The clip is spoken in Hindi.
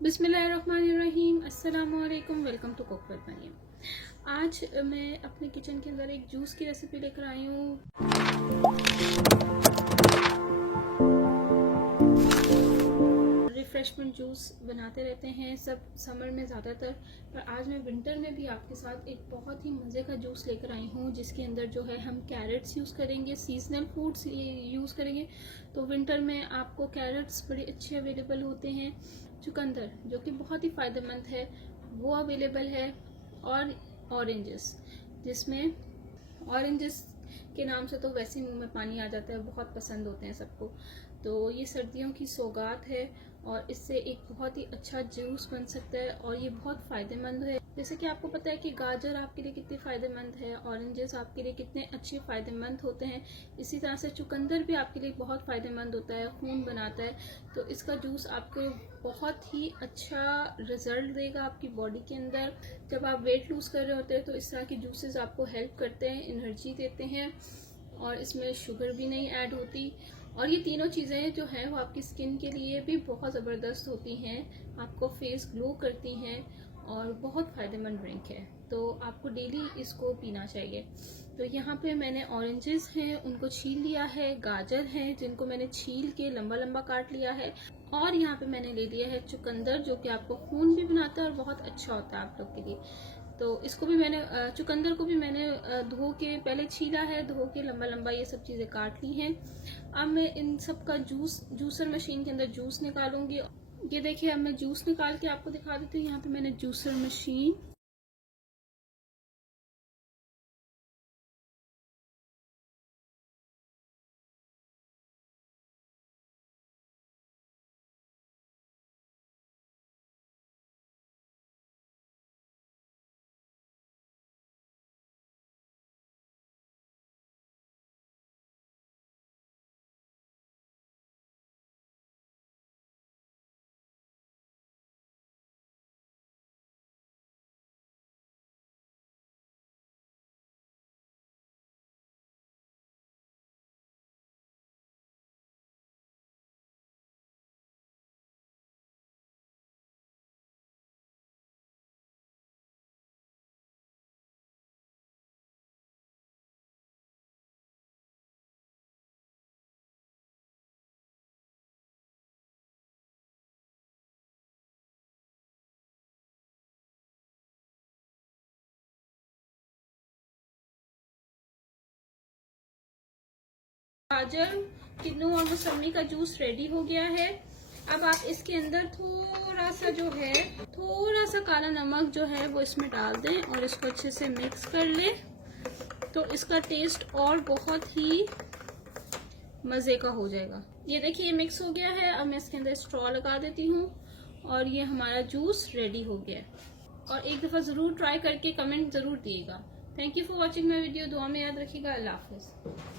बिस्मिल्लाहिर्रहमानिर्रहीम, अस्सलामु अलैकुम, welcome to cook with Mariyam. आज मैं अपने किचन के अंदर एक जूस की रेसिपी लेकर आई हूँ। रिफ्रेशमेंट जूस बनाते रहते हैं सब समर में ज़्यादातर, पर आज मैं विंटर में भी आपके साथ एक बहुत ही मज़े का जूस लेकर आई हूँ, जिसके अंदर जो है हम कैरेट्स यूज़ करेंगे, सीजनल फ्रूट्स यूज़ करेंगे। तो विंटर में आपको कैरेट्स बड़े अच्छे अवेलेबल होते हैं। चुकंदर जो कि बहुत ही फ़ायदेमंद है वो अवेलेबल है, और ऑरेंजेस, जिसमें ऑरेंजेस के नाम से तो वैसे ही मुंह में पानी आ जाता है, बहुत पसंद होते हैं सबको। तो ये सर्दियों की सौगात है और इससे एक बहुत ही अच्छा जूस बन सकता है और ये बहुत फ़ायदेमंद है। जैसे कि आपको पता है कि गाजर आपके लिए कितनी फ़ायदेमंद है, ऑरेंजेस आपके लिए कितने अच्छे फ़ायदेमंद होते हैं, इसी तरह से चुकंदर भी आपके लिए बहुत फ़ायदेमंद होता है, खून बनाता है। तो इसका जूस आपको बहुत ही अच्छा रिजल्ट देगा आपकी बॉडी के अंदर। जब आप वेट लूज़ कर रहे होते हैं तो इस तरह के जूसेस आपको हेल्प करते हैं, एनर्जी देते हैं, और इसमें शुगर भी नहीं ऐड होती। और ये तीनों चीज़ें जो हैं वो आपकी स्किन के लिए भी बहुत ज़बरदस्त होती हैं, आपको फेस ग्लो करती हैं और बहुत फ़ायदेमंद ड्रिंक है। तो आपको डेली इसको पीना चाहिए। तो यहाँ पे मैंने ऑरेंजेस हैं उनको छील लिया है, गाजर हैं जिनको मैंने छील के लंबा लंबा काट लिया है, और यहाँ पे मैंने ले लिया है चुकंदर जो कि आपको खून भी बनाता है और बहुत अच्छा होता है आप लोग के लिए। तो इसको भी मैंने चुकंदर को भी मैंने धो के पहले छीला है, धो के लंबा लंबा ये सब चीज़ें काट ली हैं। अब मैं इन सब का जूसर मशीन के अंदर जूस निकालूंगी। ये देखिए, अब मैं जूस निकाल के आपको दिखा देती हूँ। यहाँ पे मैंने जूसर मशीन, गाजर, किन्नू और मौसमी का जूस रेडी हो गया है। अब आप इसके अंदर थोड़ा सा जो है, थोड़ा सा काला नमक जो है वो इसमें डाल दें और इसको अच्छे से मिक्स कर लें, तो इसका टेस्ट और बहुत ही मज़े का हो जाएगा। ये देखिए, ये मिक्स हो गया है। अब मैं इसके अंदर स्ट्रॉ लगा देती हूँ और ये हमारा जूस रेडी हो गया है। और एक दफ़ा ज़रूर ट्राई करके कमेंट ज़रूर दिएगा। Thank you for watching my video. दुआ में याद रखिएगा। अल्लाह हाफिज़।